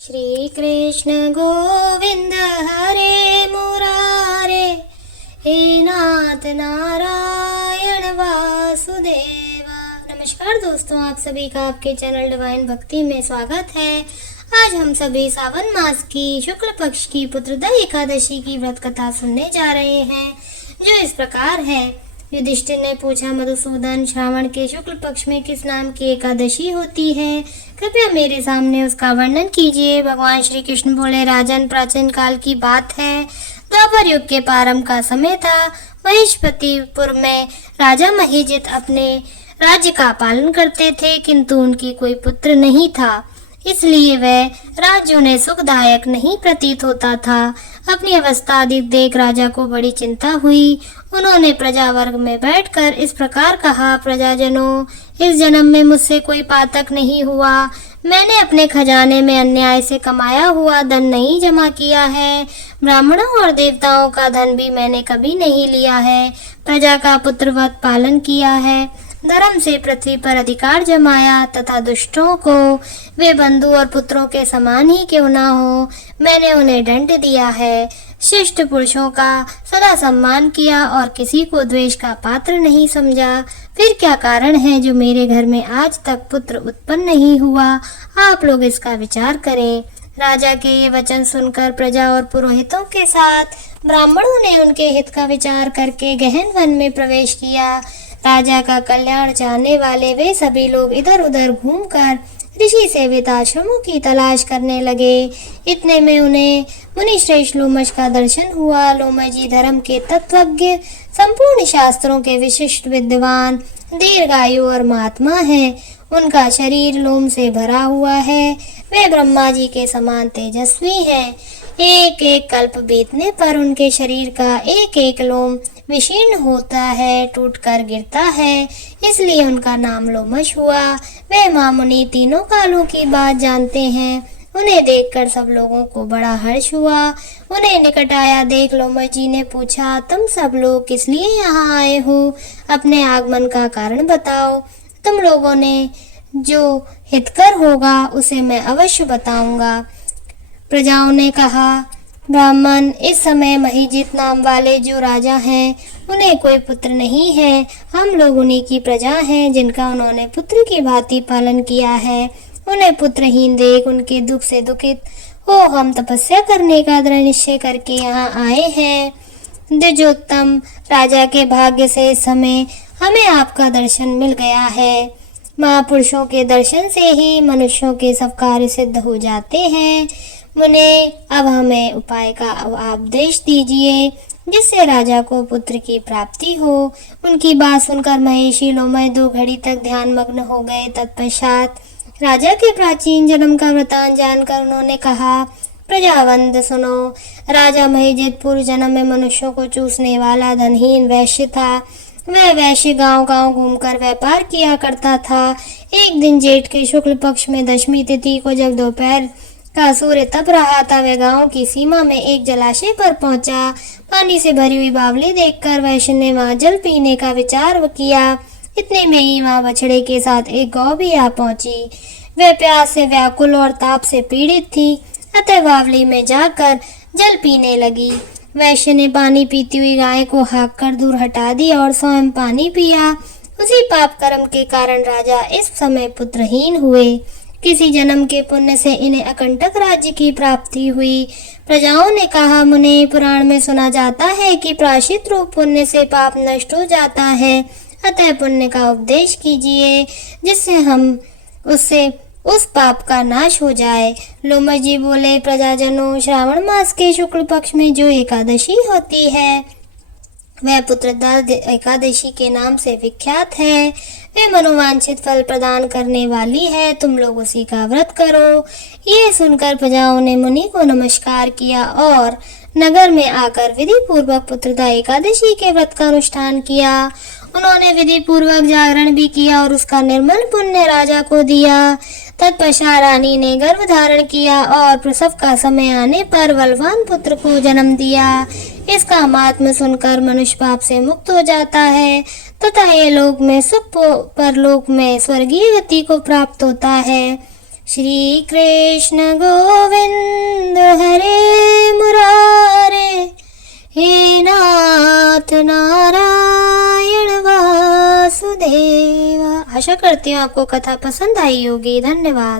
श्री कृष्ण गोविंद हरे मुरारे, हे नाथ नारायण वासुदेवा। नमस्कार दोस्तों, आप सभी का आपके चैनल डिवाइन भक्ति में स्वागत है। आज हम सभी सावन मास की शुक्ल पक्ष की पुत्रदा एकादशी की व्रत कथा सुनने जा रहे हैं, जो इस प्रकार है। युधिष्ठिर ने पूछा, मधुसूदन, श्रावण के शुक्ल पक्ष में किस नाम की एकादशी होती है? कृपया मेरे सामने उसका वर्णन कीजिए। भगवान श्री कृष्ण बोले, राजन, प्राचीन काल की बात है। द्वापर युग के प्रारंभ का समय था। महिष्मतीपुर में राजा महिजित अपने राज्य का पालन करते थे, किंतु उनकी कोई पुत्र नहीं था, इसलिए वह राज्य उन्हें सुखदायक नहीं प्रतीत होता था। अपनी अवस्था देख राजा को बड़ी चिंता हुई। उन्होंने प्रजा वर्ग में बैठकर इस प्रकार कहा, प्रजाजनों, इस जन्म में मुझसे कोई पातक नहीं हुआ। मैंने अपने खजाने में अन्याय से कमाया हुआ धन नहीं जमा किया है। ब्राह्मणों और देवताओं का धन भी मैंने कभी नहीं लिया है। प्रजा का पुत्रवत पालन किया है, धर्म से पृथ्वी पर अधिकार जमाया तथा दुष्टों को वे बंधु और पुत्रों के समान ही क्यों ना हो, मैंने उन्हें दंड दिया है। शिष्ट पुरुषों का सदा सम्मान किया और किसी को द्वेष का पात्र नहीं समझा। फिर क्या कारण है जो मेरे घर में आज तक पुत्र उत्पन्न नहीं हुआ? आप लोग इसका विचार करें। राजा के ये वचन सुनकर प्रजा और पुरोहितों के साथ ब्राह्मणों ने उनके हित का विचार करके गहन वन में प्रवेश किया। राजा का कल्याण चाहने वाले वे सभी लोग इधर उधर घूमकर ऋषि सेवित आश्रमों की तलाश करने लगे। इतने में उन्हें मुनि श्रेष्ठ लोमश का दर्शन हुआ। लोमश जी धर्म के तत्वज्ञ, संपूर्ण शास्त्रों के विशिष्ट विद्वान, दीर्घायु और महात्मा हैं। उनका शरीर लोम से भरा हुआ है। वे ब्रह्मा जी के समान तेजस्वी हैं। एक एक कल्प बीतने पर उनके शरीर का एक एक लोम विशीर्ण होता है, टूटकर गिरता है, इसलिए उनका नाम लोमश हुआ। वे मामुनि तीनों कालों की बात जानते हैं। उन्हें देखकर सब लोगों को बड़ा हर्ष हुआ। उन्हें निकट आया देख लोमश जी ने पूछा, तुम सब लोग किस लिए यहाँ आए हो? अपने आगमन का कारण बताओ। तुम लोगों ने जो हितकर होगा उसे मैं अवश्य बताऊंगा। प्रजाओं ने कहा, ब्राह्मण, इस समय महिजित नाम वाले जो राजा हैं, उन्हें कोई पुत्र नहीं है। हम लोग उन्हीं की प्रजा हैं, जिनका उन्होंने पुत्र की भांति पालन किया है। उन्हें पुत्रहीन देख उनके दुख से दुखित हो हम तपस्या करने का दृढ़ निश्चय करके यहाँ आए हैं। द्विजोत्तम, राजा के भाग्य से इस समय हमें आपका दर्शन मिल गया है। महापुरुषों के दर्शन से ही मनुष्यों के सब कार्य सिद्ध हो जाते हैं। मुने, अब हमें उपाय का उपदेश दीजिए, जिससे राजा को पुत्र की प्राप्ति हो। उनकी बात सुनकर महेशी लोमश 2 घड़ी तक ध्यान मग्न हो गए। तत्पश्चात राजा के प्राचीन जन्म का वृतांत जानकर उन्होंने कहा, प्रजावंद सुनो। राजा महिजित पूर्व जन्म में मनुष्यों को चूसने वाला धनहीन वैश्य था। वह वैश्य गांव गांव घूमकर व्यापार किया करता था। एक दिन जेठ के शुक्ल पक्ष में दशमी तिथि को जब दोपहर का सूर्य तप रहा था, वह गांव की सीमा में एक जलाशय पर पहुंचा। पानी से भरी हुई बावली देखकर वैश्य ने वहां जल पीने का विचार किया। इतने में ही वहां बछड़े के साथ एक गौ भी आ पहुंची। वह प्यास से व्याकुल और ताप से पीड़ित थी, अतः बावली में जाकर जल पीने लगी। वैश्य ने पानी पीती हुई गाय को हाँक कर दूर हटा दिया और स्वयं पानी पिया। उसी पाप कर्म के कारण राजा इस समय पुत्रहीन हुए। किसी जन्म के पुण्य से इन्हें अकंटक राज्य की प्राप्ति हुई। प्रजाओं ने कहा, मुने, पुराण में सुना जाता है कि प्रायश्चित रूप पुण्य से पाप नष्ट हो जाता है, अतः पुण्य का उपदेश कीजिए, जिससे हम उससे उस पाप का नाश हो जाए। लोमश जी बोले, प्रजाजनों, श्रावण मास के शुक्ल पक्ष में जो एकादशी होती है, वह पुत्रदा एकादशी के नाम से विख्यात है। वे मनोवांछित फल प्रदान करने वाली है। तुम लोग उसी का व्रत करो। ये सुनकर प्रजाओं ने मुनि को नमस्कार किया और नगर में आकर विधि पूर्वक पुत्रदा एकादशी के व्रत का अनुष्ठान किया। उन्होंने विधि पूर्वक जागरण भी किया और उसका निर्मल पुण्य राजा को दिया। तत्पश्चात रानी ने गर्भ धारण किया और प्रसव का समय आने पर बलवान पुत्र को जन्म दिया। इसका महात्म्य सुनकर मनुष्य पाप से मुक्त हो जाता है तथा ये लोक में सुख, परलोक में स्वर्गीय गति को प्राप्त होता है। श्री कृष्ण गोविंद हरे मुरारे, हे नाथ नारायण वासुदेवा। आशा करती हूँ आपको कथा पसंद आई होगी। धन्यवाद।